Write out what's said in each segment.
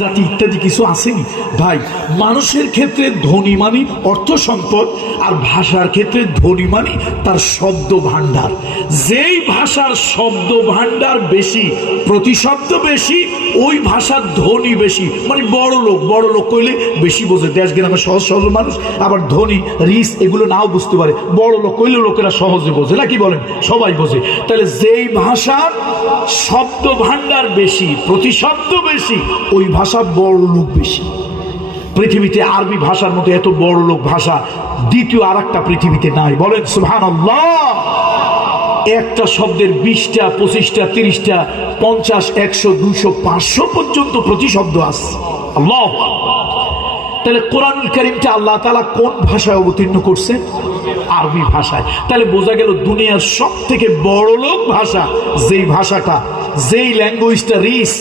জাতি ইত্যাদি কিছু আসেনি ভাই। মানুষের ক্ষেত্রে ধনী মানি অর্থ সম্পদ, আর ভাষার ক্ষেত্রে ধনী মানি তার শব্দ ভান্ডার। যেই ভাষার শব্দ ভান্ডার বেশি, প্রতিশব্দ বেশি, ওই ভাষার ধনী বেশি। মানে বড় লোক কইলে বেশি বোঝে, দেশ গ্রামে সহজ সরল মানুষ, আবার ধনী রিস এগুলো নাও বুঝতে পারে। বড় লোক কইলে লোকেরা সহজে বোঝে না, কি বলেন? সবাই বোঝে। তাহলে যেই ভাষার শব্দ ভান্ডার বেশি, প্রতিশব্দ বেশি, ওই ভাষা বড় লোক বেশি। পৃথিবীতে আরবি ভাষার মতো এত বড় লোক ভাষা দ্বিতীয় আর একটা পৃথিবীতে নাই। বলেন সুবহানাল্লাহ। একটা শব্দের 20টা 25টা 30টা 50 100 200 500 পর্যন্ত প্রতিশব্দ আছে। আল্লাহ। তাহলে কোরআনুল কারীমটা আল্লাহ তাআলা কোন ভাষায় অবতীর্ণ করছেন? আরবি ভাষায়। তাহলে বোঝা গেল দুনিয়ার সব থেকে বড় লোক ভাষা যেই ভাষাটা, যেই ল্যাঙ্গুয়েজটা রিস,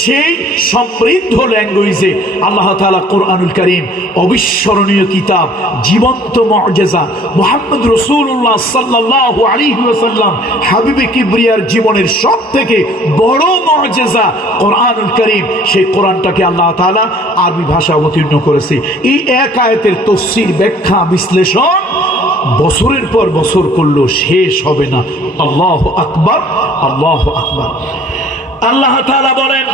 সেই সমৃদ্ধ ল্যাঙ্গুয়েজে আল্লাহ তাআলা কোরআনুল কারীম অবিস্মরণীয় কিতাব, জীবন্ত মুআজিজা, মুহাম্মদ রাসূলুল্লাহ সাল্লাল্লাহু আলাইহি ওয়াসাল্লাম হাবিবে কিবরিয়ার জীবনের সব থেকে বড় মুআজিজা কোরআনুল কারীম, সেই কোরআনটাকে আল্লাহ তাআলা আরবি ভাষা অবতীর্ণ করেছে। এই এক আয়াতের তাফসীর, ব্যাখ্যা, বিশ্লেষণ বছরের পর বছর করলো শেষ হবে না। আল্লাহু আকবার, আল্লাহু আকবার। আল্লাহ তাআলা বলেন,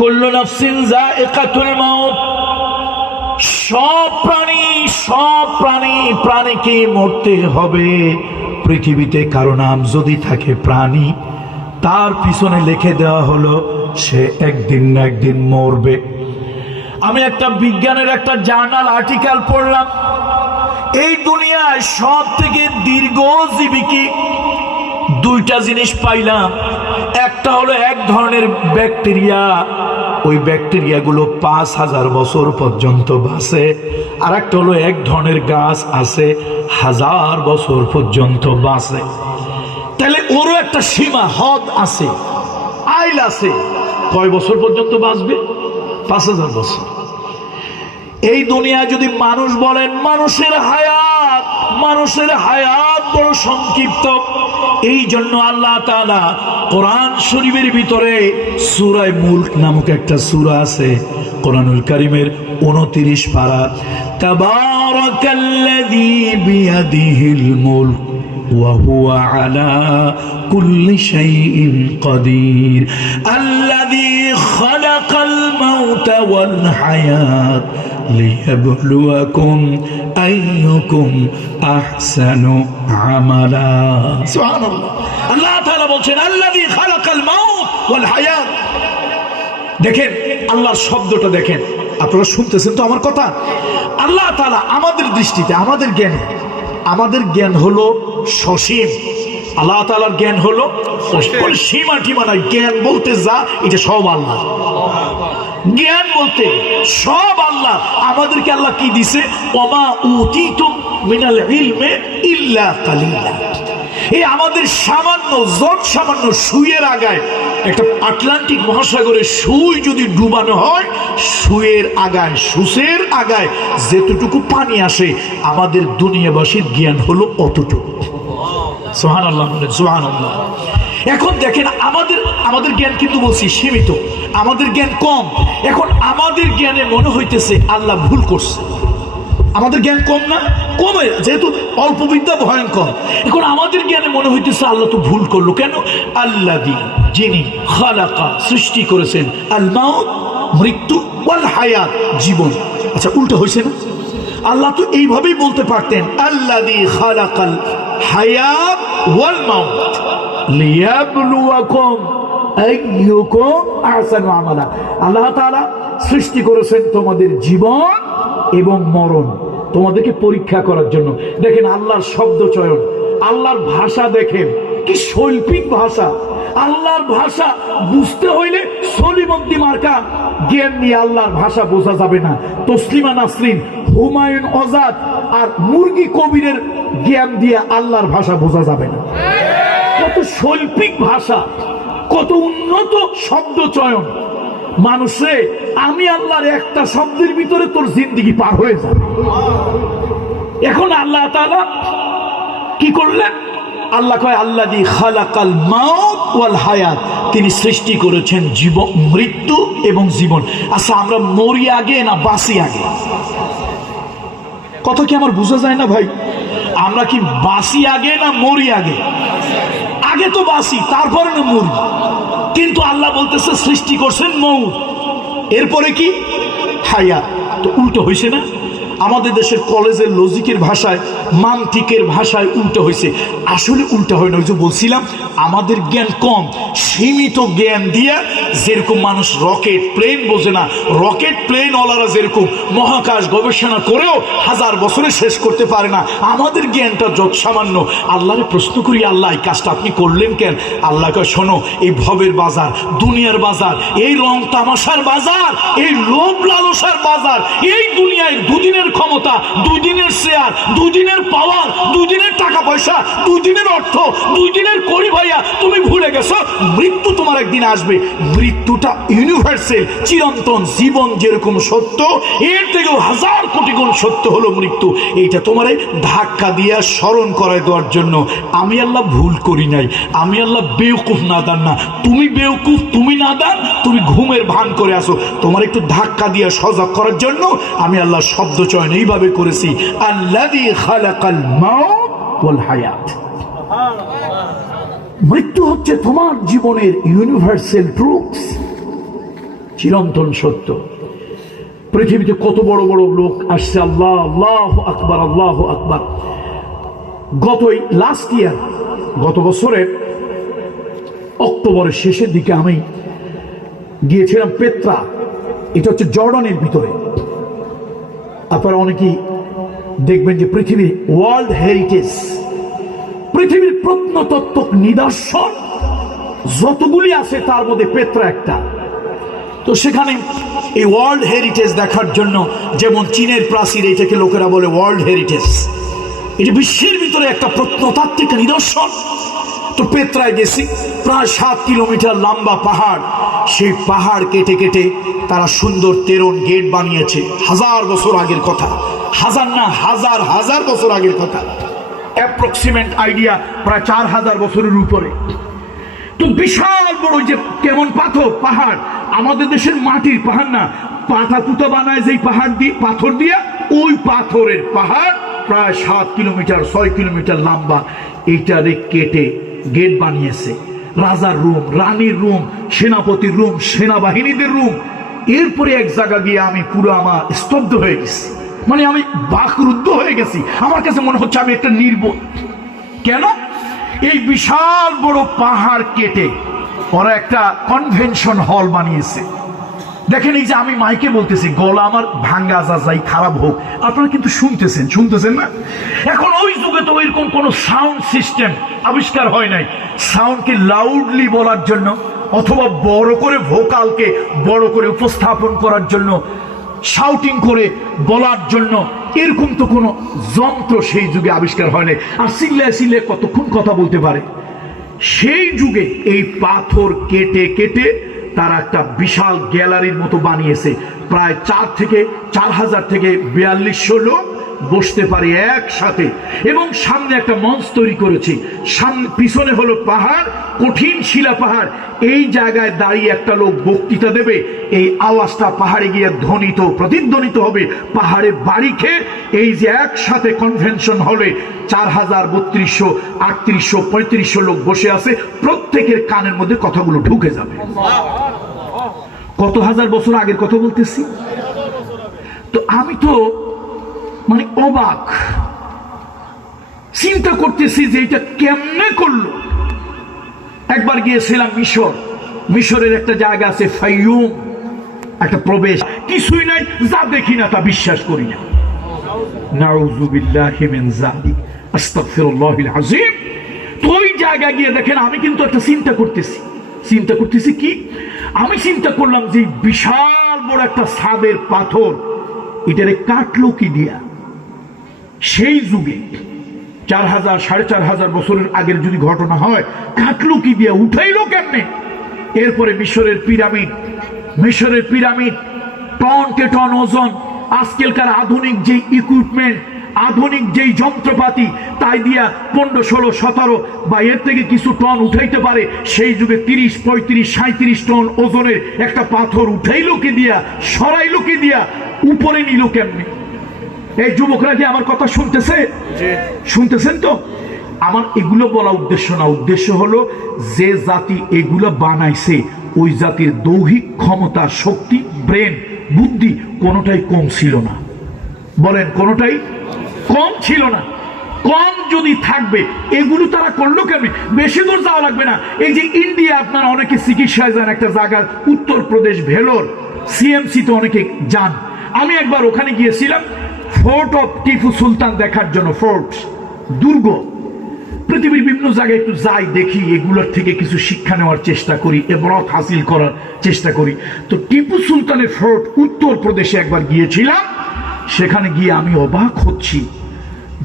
কুল্লু নাফসিন যায়িকাতুল মাউত, সব প্রাণীকে মরতে হবে পৃথিবীতে। কারো নাম যদি থাকে প্রাণী, তার পিছনে লিখে দেওয়া হলো সে একদিন না একদিন মরবে। আমি একটা বিজ্ঞানের একটা জার্নাল আর্টিকেল পড়লাম, এই দুনিয়ায় সব থেকে দীর্ঘজীবী কি দুইটা জিনিস পাইলাম। একটা হলো এক ধরনের ব্যাকটেরিয়া, ওই ব্যাকটেরিয়াগুলো 5000 বছর পর্যন্ত বাঁচে। আর একটা হলো এক ধরনের গাছ আছে 1000 বছর পর্যন্ত বাঁচে। তাহলে ওরও একটা সীমা হদ আছে, আইল আছে। কয় বছর পর্যন্ত বাঁচবে? 5000 বছর। এই দুনিয়া যদি মানুষ বলেন, মানুষের হায়াত বড় সংক্ষিপ্ত। এই জন্য আল্লাহ তাআলা কোরআন শরীফের ভিতরে সূরা মুলক নামক একটা সূরা আছে, কোরআনুল কারীমের 29 পারা। তাবারাকাল্লাযী বিয়াদিহিল মুলক ওয়া হুয়া আলা কুল্লি শাইইন কাদির আল্লাযী খালাকাল মাউতা ওয়াল হায়াত লিয়াবলুয়াকুম আইয়ুকুম আহসানু আমালা। সুবহানাল্লাহ। আল্লাহ তাআলা বলছেন আল্লাযী খালাকাল মাউত ওয়াল হায়াত। দেখেন আল্লাহর শব্দটা দেখেন, আপনারা শুনতেছেন তো আমার কথা? আল্লাহ তাআলা আমাদের দৃষ্টিতে, আমাদের জ্ঞান হলো সসীম। আল্লাহ তাআলার জ্ঞান হলো সীমা টিমা নাই। জ্ঞান বলতে যা, এটা সব আল্লাহ। জ্ঞান বলতে সব আল্লাহ। আমাদেরকে আল্লাহ কি দিছে? ওমা উতিতুম মিনাল ইলমি ইল্লা কালিলা। এই আমাদের সামান্য সুইয়ের আগায়, একটা আটলান্টিক মহাসাগরে সুই যদি ডুবানো হয়, সুসের আগায় যেতটুকু পানি আসে, আমাদের দুনিয়াবাসীর জ্ঞান হলো অতটুকু। সুবহানাল্লাহ, সুবহানাল্লাহ। এখন দেখেন আমাদের জ্ঞান কিন্তু বলছি সীমিত, আমাদের জ্ঞান কম। এখন আমাদের জ্ঞানে মনে হইতেছে আল্লাহ ভুল করছে। আমাদের জ্ঞান কম না? কমে, যেহেতু অল্প বিদ্যা ভয়ঙ্কর। এখন আমাদের জ্ঞানে মনে হইতেছে আল্লাহ তো ভুল করলো কেন? আল্লাযী, যিনি খালাকা, সৃষ্টি করেছেন, আল মাউত, মৃত্যু, ওয়াল হায়াত, জীবন। আচ্ছা, উল্টো হয়েছে না? আল্লাহ তো এইভাবেই বলতে পারতেন আল্লাযী খালাকাল হায়াত ওয়াল মাউত লিয়াবলুয়াকুম আইয়ুকুম আহসানু আমালা। আল্লাহ তাআলা সৃষ্টি করেছেন তোমাদের জীবন এবং মরণ, তোমাদেরকে পরীক্ষা করার জন্য। দেখেন আল্লাহর শব্দ চয়ন, আল্লাহর ভাষা দেখেন কি শৈল্পিক ভাষা। আল্লাহর ভাষা বুঝতে হইলে সলিমদ্দি মার্কা জ্ঞান নিয়ে আল্লাহর ভাষা বোঝা যাবে না। তসলিমা নাসরিন, হুমায়ুন আজাদ আর মুরগি কবিরের জ্ঞান দিয়ে আল্লাহর ভাষা বোঝা যাবে না। কত শৈল্পিক ভাষা, কত উন্নত শব্দ চয়ন। মানুষে, আমি আল্লাহর একটা শব্দের ভিতরে তোর জিন্দেগি পার হয়ে যাবে। এখন আল্লাহ তাআলা কি করলেন? আল্লাহ কয় আল্লাযী খালাকাল মাউত ওয়াল হায়াত, তিনি সৃষ্টি করেছেন জীবন, মৃত্যু এবং জীবন। আচ্ছা, আমরা মরি আগে না বাঁচি আগে? কথা কি আমার বোঝা যায় না ভাই? আমরা কি বাঁচি আগে না মরি আগে? আগে তো বাঁচি, তারপরে না মরি। কিন্তু আল্লাহ বলতেছে সৃষ্টি করছেন মউত, এরপরে কি হায়াত। তো উল্টো হয়েছে না? আমাদের দেশের কলেজের লজিকের ভাষায়, মান্তিকের ভাষায় উল্টো হয়েছে। আসলে উল্টা হয় না। ওই যে বলছিলাম আমাদের জ্ঞান কম, সীমিত জ্ঞান দিয়া যেরকম মানুষ রকেট প্লেন বোঝে না, রকেট প্লেন ওলারা যেরকম মহাকাশ গবেষণা করেও 1000 বছরে শেষ করতে পারে না, আমাদের জ্ঞানটা যত সামান্য। আল্লাহরে প্রশ্ন করি, আল্লাহ এই কাজটা আপনি করলেন কেন? আল্লাহকে শোনো, এই ভবের বাজার, দুনিয়ার বাজার, এই রং তামাশার বাজার, এই লোভ লালসার বাজার, এই দুনিয়ায় দুদিনের ক্ষমতা, দুদিনের শেয়ার, দুদিনের পাওয়ার, দুদিনের টাকা পয়সা, দুদিনের অর্থ, দুদিনের করি ভাইয়া, তুমি ভুলে গেছো মৃত্যু তোমার একদিন আসবে। মৃত্যুটা ইউনিভার্সাল, চিরন্তন। জীবন যেরকম সত্য, এর থেকেও 1000 কোটি গুণ সত্য হলো মৃত্যু। এইটা তোমারে ধাক্কা দিয়া স্মরণ করায় দেওয়ার জন্য। আমি আল্লাহ ভুল করি নাই, আমি আল্লাহ বেওকুফ নাদান না। তুমি বেওকুফ, তুমি নাদান, তুমি ঘুমের ভান করে আসো। তোমার একটু ধাক্কা দিয়া সজাগ করার জন্য আমি আল্লাহ শব্দ চয়ন এইভাবে করেছি, আল্লাযী খালাকাল মাউত ওয়াল হায়াত। মৃত্যু হচ্ছে তোমার জীবনের ইউনিভার্সাল ট্রুথ, চিরন্তন সত্য। পৃথিবীতে কত বড় বড় লোক আসছে, আল্লাহ আল্লাহু আকবার, আল্লাহু আকবার। লাস্ট ইয়ার, গত বছরের অক্টোবরের শেষের দিকে আমি গিয়েছিলাম পেত্রা, এটা হচ্ছে জর্ডানের ভিতরে। আপনারা অনেকেই দেখবেন যে পৃথিবীর ওয়ার্ল্ড হেরিটেজ, পৃথিবীর প্রত্নতত্ত্বক নিদর্শন যতগুলি আছে তার মধ্যে পেত্রা একটা। তো সেখানে এই ওয়ার্ল্ড হেরিটেজ দেখার জন্য, যেমন চীনের প্রাচীর, এটাকে লোকেরা বলে ওয়ার্ল্ড হেরিটেজ, এটি বিশ্বের ভিতরে একটা প্রত্নতাত্ত্বিক নিদর্শন। তো পেত্রায় গেছি, প্রায় 7 কিলোমিটার লম্বা পাহাড়। সেই পাহাড় কেটে কেটে তারা সুন্দর তেরন গেট বানিয়েছে। 1000 বছর আগের কথা, হাজার না, হাজার হাজার বছর আগের কথা। অ্যাপ্রক্সিমেট আইডিয়া প্রায় 4000 বছরের উপরে। তো বিশাল বড়, যে কেমন পাথর, পাহাড় আমাদের দেশের মাটির পাহাড় না, পাতা পুতা বানায় যেই পাহাড় দিয়ে, পাথর দিয়ে, ওই পাথরের পাহাড় প্রায় 7 কিলোমিটার 6 কিলোমিটার লম্বা। এইটারে কেটে গেট বানিয়েছে। রাজার রুম, রানীর রুম, সেনাপতির রুম, সেনাবাহিনীদের রুম। এরপরে এক জায়গা গিয়ে আমি পুরো আমার স্তব্ধ হয়ে গেছি, মানে আমি বাকরুদ্ধ হয়ে গেছি। আমার কাছে মনে হচ্ছে আমি একটা নির্বোধ। কেন? এই বিশাল বড় পাহাড় কেটে ওরা একটা কনভেনশন হল বানিয়েছে। দেখেন, এই যে আমি মাইকে বলতেছি, গলা আমার ভাঙ্গা যাই, খারাপ হোক, আপনারা কিন্তু শুনতেছেন না? এখন ওই যুগে তো ওইরকম কোন সাউন্ড সিস্টেম আবিষ্কার হয় নাই। সাউন্ডকে লাউডলি বলার জন্য অথবা বড় করে ভোকালকে বড় করে উপস্থাপন করার জন্য, শাউটিং করে বলার জন্য এরকম তো কোনো যন্ত্র সেই যুগে আবিষ্কার হয় নাই। আর সিল্লে কতক্ষণ কথা বলতে পারে? সেই যুগে এই পাথর কেটে কেটে তারা একটা বিশাল গ্যালারির মতো বানিয়েছে। প্রায় 4000 থেকে 4200 লোক বসতে পারে একসাথে। এবং সামনে একটা মঞ্চ তৈরি করেছে, সামনে পিছনে হলো পাহাড়, কঠিন শিলা পাহাড়। এই জায়গায় দাঁড়িয়ে একটা লোক বক্তৃতা দেবে, এই আওয়াজটা পাহাড়ে গিয়ে প্রতিধ্বনিত হবে। পাহাড়ে বাড়ি খেয়ে এই যে একসাথে কনভেনশন হলে 4000, 3200, 3800, 3500 লোক বসে আছে, প্রত্যেকের কানের মধ্যে কথাগুলো ঢুকে যাবে। কত হাজার বছর আগের কথা বলতেছি। তো আমি তো মানে অবাক, চিন্তা করতেছি যে এটা কেমনে করলো। একবার গিয়েছিলাম মিশরের একটা জায়গা আছে ফাইয়ুম, একটা প্রবেশ, কিছুই নাই, যা দেখি না তা বিশ্বাস করি না। নাউযুবিল্লাহি মিন যালিক, আস্তাগফিরুল্লাহিল আযীম। তো ওই জায়গা গিয়ে দেখেন, আমি কিন্তু একটা চিন্তা করতেছি কি, আমি চিন্তা করলাম যে বিশাল বড় একটা ছাদের পাথর, এটারে কাটলো কি দিয়া? সেই যুগে 4000, 4500 বছরের আগের যদি ঘটনা হয়, কাটলো কি দিয়া, উঠাইলো কেমনে? এরপরে মিশরের পিরামিড টন কে টন ওজন। আজকালকার আধুনিক যে ইকুইপমেন্ট, আধুনিক যেই যন্ত্রপাতি তাই দিয়া 15, 16, 17 বা এর থেকে কিছু টন উঠাইতে পারে, সেই যুগে 30, 35, 37 টন ওজনের একটা পাথর উঠাইলো কি দিয়া, সরাইলো কি দিয়া, উপরে নিল কেমনে? এই যুবকরা কি আমার কথা শুনতেছে? শুনতেছেন তো? আমার এগুলো বলা উদ্দেশ্য না, উদ্দেশ্য হলো যে জাতি এগুলো বানাইছে ওই জাতির দৈহিক ক্ষমতা, শক্তি, ব্রেন, বুদ্ধি কোনোটাই কম ছিল না। বলেন, কোনোটাই কম ছিল না। কম যদি থাকবে এগুলো তারা করলো কেন? বেশি দূর যাওয়া লাগবে না। এই যে ইন্ডিয়া, আপনারা অনেকে চিকিৎসায় যান একটা জায়গার, উত্তরপ্রদেশ ভেলোর সিএমসি তে অনেকে যান। আমি একবার ওখানে গিয়েছিলাম ফোর্ট অফ টিপু সুলতান দেখার জন্য। ফোর্ট, দুর্গ, পৃথিবীর বিভিন্ন জায়গায় একটু যাই, দেখি, এগুলোর থেকে কিছু শিক্ষা নেওয়ার চেষ্টা করি, ইবরাত হাসিল করার চেষ্টা করি। তো টিপু সুলতানের ফোর্ট উত্তরপ্রদেশে একবার গিয়েছিলাম। সেখানে গিয়ে আমি অবাক হচ্ছি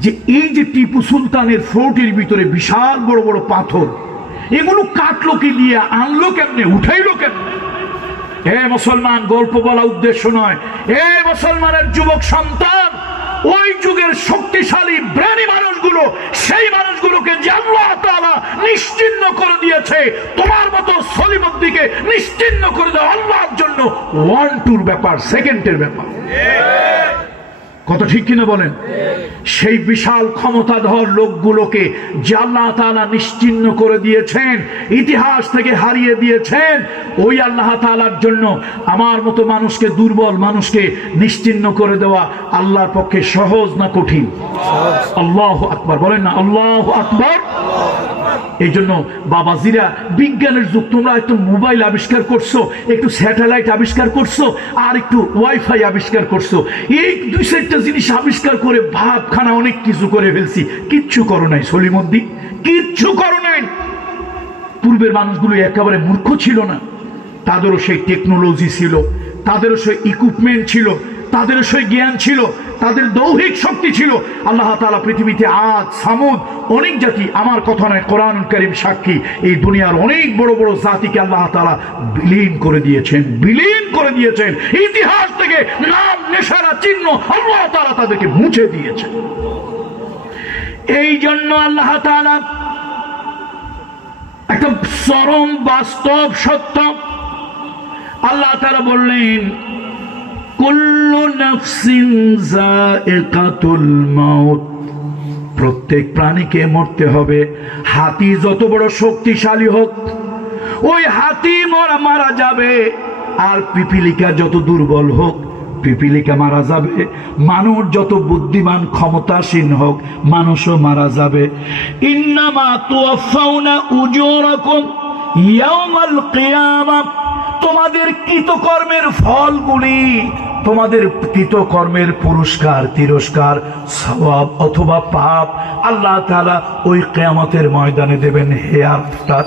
যে এই যে টিপু সুলতানের ফোর্টের ভিতরে বিশাল বড় বড় পাথর, এগুলো কাটলো কি দিয়ে, আনলো কেমনে, উঠাইলো কেমনে? হে মুসলমান, গল্প বলা উদ্দেশ্য নয়। হে মুসলমানের যুবক সন্তান, ওই যুগের শক্তিশালী ব্রেনি মানুষগুলো, সেই মানুষগুলোকে যে আল্লাহ তাআলা নিশ্চিহ্ন করে দিয়েছে, তোমার মতো সলিমুদ্দিকে নিশ্চিহ্ন করে দেওয়া আল্লাহর জন্য 1-2 ব্যাপার, সেকেন্ডের ব্যাপার। কত ঠিক কিনা বলেন? সেই বিশাল ক্ষমতাধর লোকগুলোকে যে আল্লাহ তাআলা নিশ্চিহ্ন করে দিয়েছেন, ইতিহাস থেকে হারিয়ে দিয়েছেন, ওই আল্লাহ তাআলার জন্য আমার মতো মানুষকে, দুর্বল মানুষকে নিশ্চিহ্ন করে দেওয়া আল্লাহর পক্ষে সহজ না কঠিন? আল্লাহু আকবার বলেন না, আল্লাহু আকবার। এই জন্য বাবাজিরা, বিজ্ঞানের যুগ, তোমরা একটু মোবাইল আবিষ্কার করছো, একটু স্যাটেলাইট আবিষ্কার করছো, আর একটু ওয়াইফাই আবিষ্কার করছো। এই 2-4টা জিনিস আবিষ্কার করে ভাবখানা অনেক কিছু করে ফেলছি। কিচ্ছু করো নাই সলিমুদ্দিন, কিচ্ছু করো নাই। পূর্বের মানুষগুলো একেবারে মূর্খ ছিল না, তাদেরও সেই টেকনোলজি ছিল, তাদেরও সেই ইকুইপমেন্ট ছিল, তাদেরও সেই জ্ঞান ছিল, তাদের দৈহিক শক্তি ছিল। আল্লাহ তাআলা পৃথিবীতে আজ সামুদ অনেক জাতি, আমার কথা নয়, কোরআন কারীম সাক্ষী, এই দুনিয়ার অনেক বড় বড় জাতিকে আল্লাহ তাআলা বিলীন করে দিয়েছেন, বিলীন করে দিয়েছেন। ইতিহাস থেকে নাম, নেশারা, চিহ্ন আল্লাহ তাআলা তাদেরকে মুছে দিয়েছেন। এই জন্য আল্লাহ তাআলা একটা চরম বাস্তব সত্য আল্লাহ তাআলা বললেন, কুল্লু নাফসিন যায়িকাতুল মাউত, প্রত্যেক প্রাণীকে মরতে হবে। হাতি যত বড় শক্তিশালী হোক, ওই হাতি মারা যাবে। আর পিপিলিকা যত দুর্বল হোক, পিপিলিকা মারা যাবে। মানুষ যত বুদ্ধিমান ক্ষমতাসীন হোক, মানুষও মারা যাবে। ইন্নামা তুওয়াফাউনা উজুরাকুম ইয়াওমাল কিয়ামাহ, তোমাদের কৃতকর্মের ফলগুলি, তোমাদের কৃতকর্মের পুরস্কার, তিরস্কার, সওয়াব অথবা পাপ আল্লাহ তাআলা ওই কিয়ামতের ময়দানে দেবেন। হেয়ার আফটার,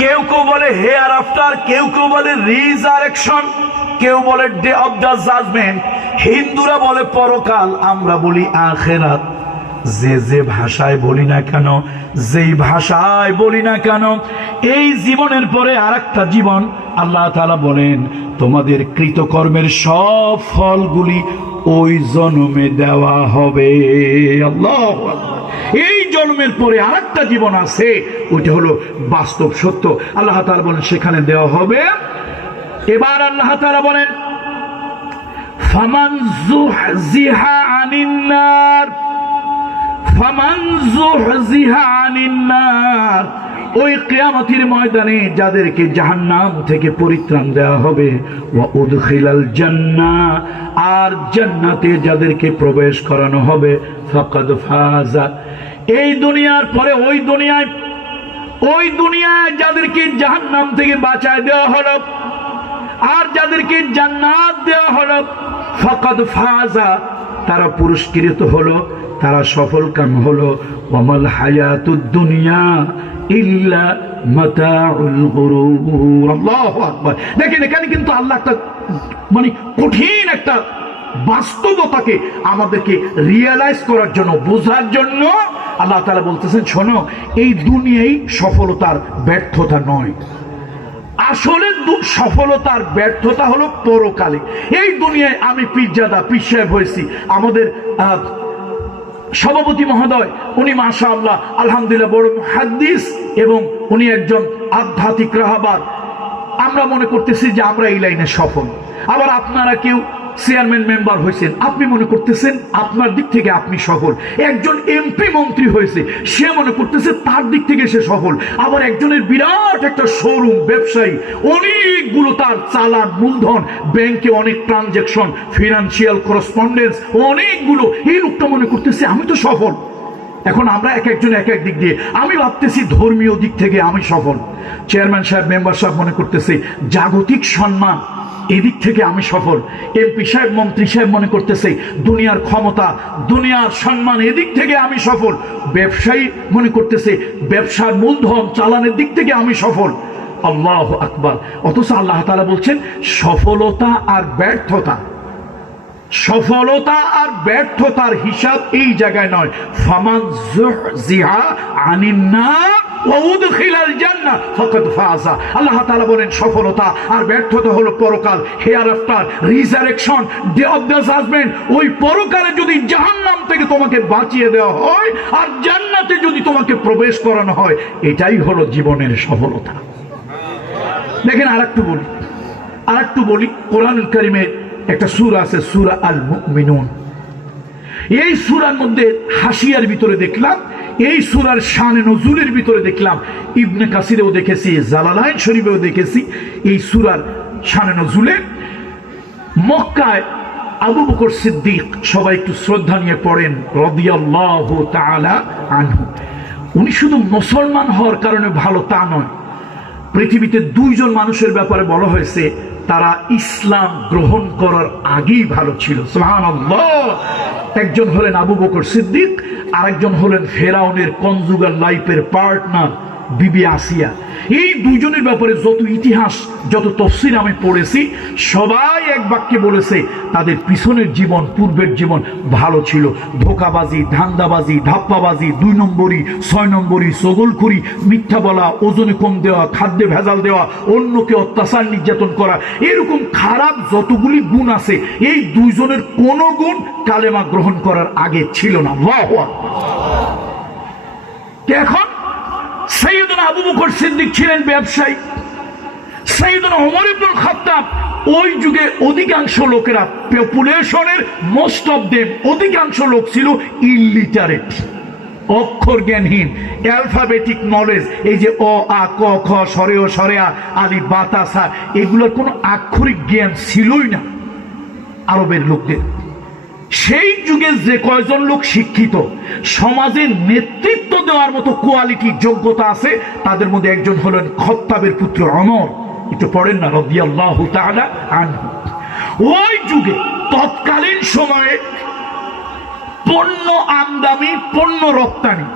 কেউ কেউ বলে হেয়ার আফটার, কেউ কেউ বলে রিজারেকশন, কেউ বলে ডে অফ দ্য জাজমেন্ট। হিন্দুরা বলে পরকাল, আমরা বলি আখিরাত। যে যে ভাষায় বলি না কেন, যেই ভাষায় বলি না কেন, এই জীবনের পরে আরেকটা জীবন। আল্লাহ তাআলা বলেন, তোমাদের কৃতকর্মের সব ফলগুলি ওই জন্মে দেওয়া হবে। আল্লাহু আকবার। এই জন্মের পরে আরেকটা জীবন আছে, ওইটা হলো বাস্তব সত্য। আল্লাহ তাআলা বলেন সেখানে দেওয়া হবে। এবার আল্লাহ তাআলা বলেন, ফামান যুহজিহা আনিন নার, ফামান যুহজিহা আনিন নার, ওই কিয়ামতের ময়দানে যাদেরকে জাহান্নাম থেকে পরিত্রাণ দেওয়া হবে, ওয়া উদখিলাল জান্নাহ, আর জান্নাতে যাদেরকে প্রবেশ করানো হবে, ফাকাদ ফাজা। এই দুনিয়ার পরে ওই দুনিয়ায় যাদেরকে জাহান্নাম থেকে বাঁচায় দেওয়া হলো, আর যাদেরকে জান্নাত দেওয়া হলো, ফাকাদ ফাজা, তারা পুরস্কৃত হলো, তারা সফলকাম হলো। ওয়ামাল হায়াতুদ দুনিয়া ইল্লা মাতাউল গুরুর। আল্লাহু আকবার। দেখেন, এখানে কিন্তু আল্লাহ একটা মানে কঠিন একটা বাস্তবতাকে আমাদেরকে রিয়েলাইজ করার জন্য, বোঝার জন্য আল্লাহ তাআলা বলতেছেন, শোনো, এই দুনিয়ায় সফলতার ব্যর্থতা নয়। আসলে সফলতার ব্যর্থতা হলো পরকালে। এই দুনিয়ায় আমি পীর সাহেব হয়েছি, আমাদের সভাপতি মহোদয়, উনি মাশাআল্লাহ আলহামদুলিল্লাহ বড় মুহাদ্দিস এবং উনি একজন আধ্যাত্মিক রাহবার। আমরা মনে করতেছি যে আমরা এই লাইনে সফল। আবার আপনারা কেউ চেয়ারম্যান মেম্বার হয়েছেন, আপনি মনে করতেছেন আপনার দিক থেকে আপনি সফল। একজন এমপি মন্ত্রী হয়েছে, সে মনে করতেছে তার দিক থেকে সে সফল। আবার একজনের বিরাট একটা শোরুম, ব্যবসায়ী, অনেকগুলো তার চালান, মূলধন, ব্যাংকে অনেক ট্রানজাকশন, ফিনান্সিয়াল করসপন্ডেন্স অনেকগুলো, এই লোকটা মনে করতেছে আমি তো সফল। এখন আমরা এক একজন এক এক দিক দিয়ে, আমি ভাবতেছি ধর্মীয় দিক থেকে আমি সফল, চেয়ারম্যান সাহেব মেম্বার সাহেব মনে করতেছে জাগতিক সম্মান এদিক থেকে আমি সফল, এমপি সাহেব মন্ত্রী সাহেব মনে করতেছে দুনিয়ার ক্ষমতা দুনিয়ার সম্মান এদিক থেকে আমি সফল, ব্যবসায়ী মনে করতেছে ব্যবসার মূলধন চালানের দিক থেকে আমি সফল। আল্লাহু আকবার। অথচ আল্লাহ তাআলা বলছেন সফলতা আর ব্যর্থতা, সফলতা আর ব্যর্থতার হিসাব এই জায়গায় নয়। ফামান যুহজিহা আনিন নার ওয়া উদখিলাল জান্নাহ ফাকাদ ফাযা। আল্লাহ তাআলা বলেন সফলতা আর ব্যর্থতা হলো পরকাল, hereafter, resurrection, day of the judgment. ওই পরকালে যদি জাহান্নাম থেকে তোমাকে বাঁচিয়ে দেওয়া হয় আর জান্নাতে যদি তোমাকে প্রবেশ করানো হয়, এটাই হলো জীবনের সফলতা। দেখেন আরেকটু বলি, কোরআনুল কারীমের একটা সূরা আছে, সূরা আল মুমিনুন। এই সূরার মধ্যে হাসিয়ার ভিতরে দেখলাম, এই সূরার শানে নজুলের ভিতরে দেখলাম, ইবনে কাসিরেও দেখেছি, জালালাইন শরীফেও দেখেছি, এই সূরার শানে নজুলে মক্কায় আবু বকর সিদ্দিক, সবাই একটু শ্রদ্ধা নিয়ে পড়েন, রাদিয়াল্লাহু তাআলা আনহু। উনি শুধু মুসলমান হওয়ার কারণে ভালো তা নয়, পৃথিবীতে দুইজন মানুষের ব্যাপারে বলা হয়েছে তারা ইসলাম গ্রহণ করার আগেই ভালো ছিল। সুবহানাল্লাহ। একজন হলেন আবু বকর সিদ্দিক, আরেকজন হলেন ফেরাউনের কনজুগাল লাইফের পার্টনার বিবি আসিয়া। এই দুইজনের ব্যাপারে যত ইতিহাস, যত তাফসীর আমি পড়েছি, সবাই এক বাক্যে বলেছে তাদের পিছনের জীবন, পূর্বের জীবন ভালো ছিল। ধোকাবাজি, ধান্দাবাজি, ধাপ্পাবাজি, 2 নম্বরি, 6 নম্বরি, চগলখুরি, মিথ্যা বলা, ওজনে কম দেওয়া, খাদ্যে ভেজাল দেওয়া, অন্যকে অত্যাচার নির্যাতন করা, এরকম খারাপ যতগুলি গুণ আছে, এই দুইজনের কোনো গুণ কালেমা গ্রহণ করার আগে ছিল না। আল্লাহু আকবার। এখন সাইয়েদনা আবু বকর সিদ্দিক ছিলেন ব্যবসায়ী, সাইয়েদনা ওমর ইবনুল খাত্তাব, ওই যুগে অধিকাংশ লোকেরা, পপুলেশনের মোস্ট অফ দেম, অধিকাংশ লোক ছিল ইলিটারেট, অক্ষর জ্ঞানহীন, অ্যালফাবেটিক নলেজ, এই যে অ আ ক খ সরেও সরেয়া আলি বাতাসা, এগুলোর কোনো আক্ষরিক জ্ঞান ছিলই না আরবের লোকদের। সেই যুগে যে কয়জন লোক শিক্ষিত, সমাজে নেতৃত্ব দেওয়ার মতো কোয়ালিটি, যোগ্যতা আছে, তাদের মধ্যে একজন হলেন খত্তাবের পুত্র ওমর। একটু পড়েন না, রাদিয়াল্লাহু তাআলা আনহু। ওই যুগে তৎকালীন সময়ে পণ্য আমদানি, পণ্য রপ্তানি,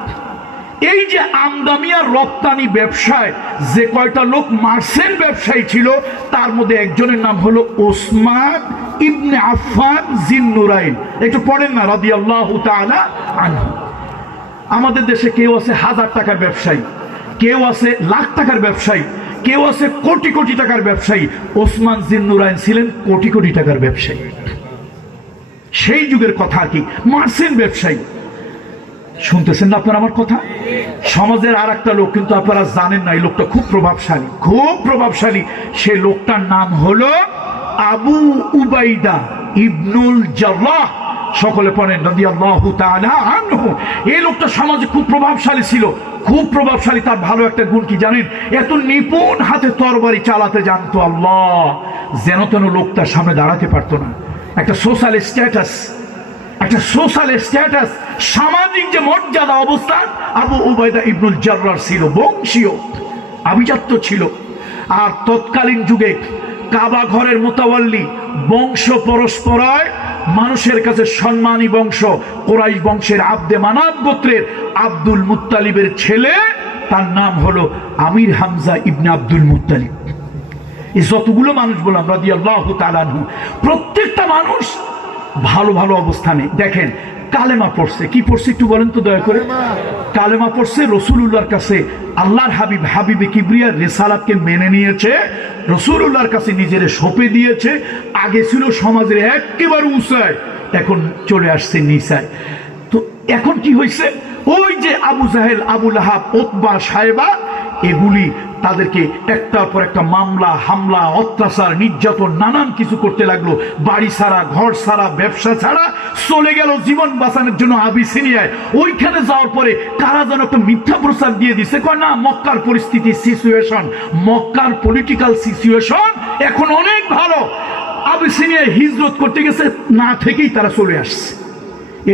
এই যে আমদানি আর রপ্তানি ব্যবসায় যে কয়টা লোক মার্চেন্ট ব্যবসায়ী ছিল, তার মধ্যে একজনের নাম হলো ওসমান ইবনে আফফান জিন্নুরাইন। একটু পড়েন না, রাদিয়াল্লাহু তাআলা আনহু। আমাদের দেশে কেউ আছে 1000 টাকার ব্যবসায়ী, কেউ আছে লাখ টাকার ব্যবসায়ী, কেউ আছে কোটি কোটি টাকার ব্যবসায়ী। ওসমান জিন্নুরাইন ছিলেন কোটি কোটি টাকার ব্যবসায়ী। সেই যুগের কথা কি, মার্চেন্ট ব্যবসায়ী। শুনতেছেন না আপনারা আমার কথা? সমাজের আর একটা লোক, কিন্তু আপনারা জানেন না, এই লোকটা খুব প্রভাবশালী, খুব প্রভাবশালী। সেই লোকটার নাম হলো আবু উবাইদা ইবনুল জাররাহ। সকলে পড়েন, রাদিয়াল্লাহু তাআলা আনহু। এই লোকটা সমাজে খুব প্রভাবশালী ছিল, খুব প্রভাবশালী। তার ভালো একটা গুণ কি জানেন? এত নিপুণ হাতে তরবারি চালাতে জানতো। আল্লাহ, যেন তেন লোকটার সামনে দাঁড়াতে পারতো না। একটা সোশ্যাল স্ট্যাটাস, একটা সোশ্যাল স্ট্যাটাস, সামাজিক যে মর্যাদা অবস্থান, আবু উবাইদা ইবনুল জাররাহ ছিল, বংশীয় আভিজাত্য ছিল। আর তৎকালীন যুগে কাবা ঘরের মোতাওয়াল্লি, বংশ পরস্পরায় মানুষের কাছে সম্মানী বংশ, কুরাইশ বংশের আব্দে মানাত গোত্রের আব্দুল মুত্তালিবের ছেলে, তার নাম হলো আমির হামজা ইবনে আব্দুল মুত্তালিব। এই যতগুলো মানুষ বললাম, রাদিয়াল্লাহু তাআলা আনহু, প্রত্যেকটা মানুষ ভালো ভালো অবস্থানে। দেখেন, কালেমা পড়ছে, কি পড়ছে একটু বলেন তো দয়া করে? কালেমা পড়ছে, রাসূলুল্লাহর কাছে আল্লাহর হাবিব, হাবিবে কিবরিয়া রিসালাতকে মেনে নিয়েছে, রাসূলুল্লাহর কাছে নিজেরে সঁপে দিয়েছে। আগে ছিল সমাজের একেবারে উঁচায়, এখন চলে আসছে নিচায়। তো এখন কি হয়েছে, ওই যে আবু জাহেল, আবু লাহাব, উতবা, সাইবা, এগুলি তাদেরকে একটার পর একটা মামলা, হামলা, অত্যাচার, নির্যাতন, নানান কিছু করতে লাগলো। বাড়ি ছাড়া, ঘর ছাড়া, ব্যবসা ছাড়া চলে গেল জীবন বাঁচানোর জন্য আবিসিনিয়ায়। ওইখানে যাওয়ার পরে কারা যেন একটা মিথ্যা প্রস্তাব দিয়ে দিছে, কয় না মক্কার পরিস্থিতি, সিচুয়েশন, মক্কার পলিটিক্যাল সিচুয়েশন এখন অনেক ভালো। আবিসিনিয়ায় হিজরত করতে গেছে, না থেকেই তারা চলে আসছে।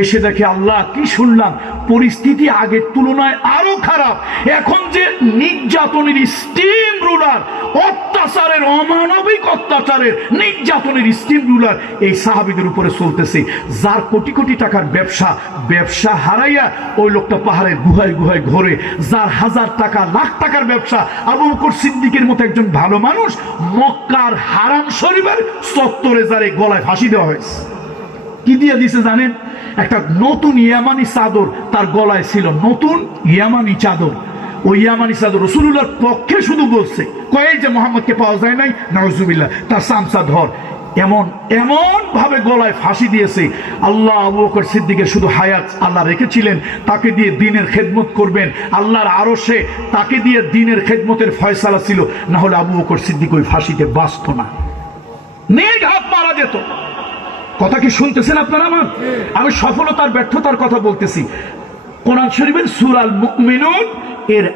এসে দেখে আল্লাহ কি শুনলাম, পরিস্থিতি আগের তুলনায় আরো খারাপ। এখন যে নির্যাতনের স্টিম রুলার, অত্যাচারের, অমানবিক অত্যাচারের, নির্যাতনের স্টিম রুলার এই সাহাবীদের উপরে চলতেছে। যার কোটি কোটি টাকার ব্যবসা হারাইয়া ওই লোকটা পাহাড়ের গুহায় গুহায় ঘোরে। যার হাজার টাকা, লাখ টাকার ব্যবসা, আবু বকর সিদ্দিকের মতো একজন ভালো মানুষ মক্কার হারাম শরীফের চত্বরে যারে গলায় ফাঁসি দেওয়া হয়েছে। কি দিয়ে দিছে জানেন? একটা নতুন ইয়ামানি চাদর তার গলায় ছিল, নতুন ইয়ামানি চাদর। ওই ইয়ামানি চাদর রাসূলুল্লাহর পক্ষে শুধু বলছে, কয় যে মোহাম্মদকে পাওয়া যায় নাই, নাউজুবিল্লাহ, তার সামসা ধর। এমন ভাবে গলায় ফাঁসি দিয়েছে। আল্লাহ আবু বকর সিদ্দিকের শুধু হায়াত আল্লাহ রেখেছিলেন, তাকে দিয়ে দ্বীনের খেদমত করবেন, আল্লাহর আরশে তাকে দিয়ে দ্বীনের খেদমতের ফয়সালা ছিল, না হলে আবু বকর সিদ্দিক ওই ফাঁসিতে বাঁচত না, নির্ঘাত মারা যেত। কথা কি শুনতেছেন আপনারা আমার? আমি সফলতার ব্যর্থতার কথা বলতেছি। কোরআন শরীফের সূরা আল মুমিনুন এর